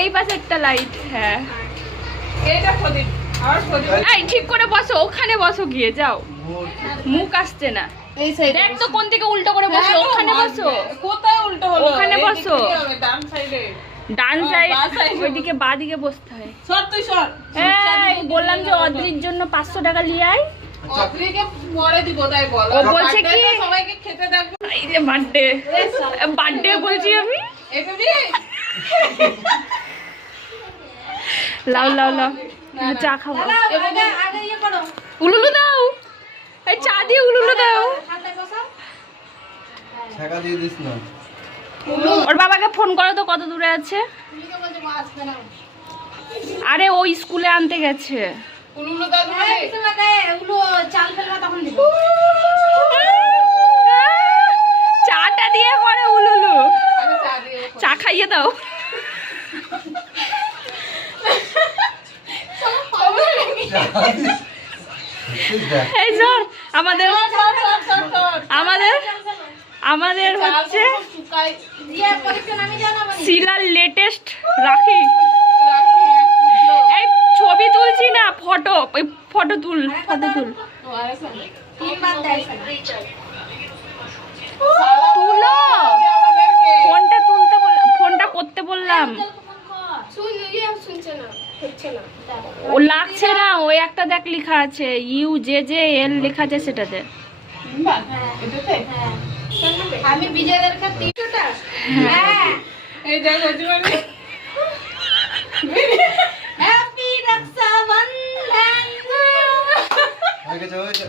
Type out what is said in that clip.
এই পাশে একটা লাইট। হ্যাঁ এই ঠিক করে বসো, ওখানে বসো, গিয়ে যাও, মুখ আসছে না। দেখ তো কোন দিকে উল্টো করে বসো, ওখানে বসো। কোথায় উল্টো হলো? ওখানে বসো, ডান সাইডে। ডান সাইড, ওইদিকে বাঁ দিকে বসতে হয়। সর তুই সর। এই বললাম যে অদ্রির জন্য 500 টাকা নিয়ে আয়। অদ্রিকে পরে দিব তাই বল। ও বলছে কি সবাইকে খেতে দেখবো। এই যে বার্থডে, বার্থডে বলছি আমি। এই বেবি লাও লাও লাও, চা খাবো। উলুলু দাও, এই চা দিয়ে উলুলু দাও। টাকা দিয়ে দিস না। ওর বাবাকে ফোন করো তো, কত দূরে আছে। আরে ও স্কুলে আনতে গেছে। উলুলু দাও ধরে। চাটা দিয়ে করে উলুলু, আগে চা দিয়ে। চা খাইয়ে দাও। এই সর, আমাদের আমাদের আমাদের হচ্ছে শিলার লেটেস্ট রাখি। এই ছবি তুলছি না, ফটো, ওই ফটো তুল, ফটো তুল, তুলো। ফোনটা তুলতে বললাম, ফোনটা করতে বললাম। ও লাগছে না, ওই একটা দেখ লেখা আছে UJJL লেখা আছে, সেটাতে। আমি বিজয়দের কাছে 300 টাকা। হ্যাঁ এই দেখো জীবনে হ্যাপি রক্ষাবন্ধন। হয়ে গেছে, হয়ে গেছে।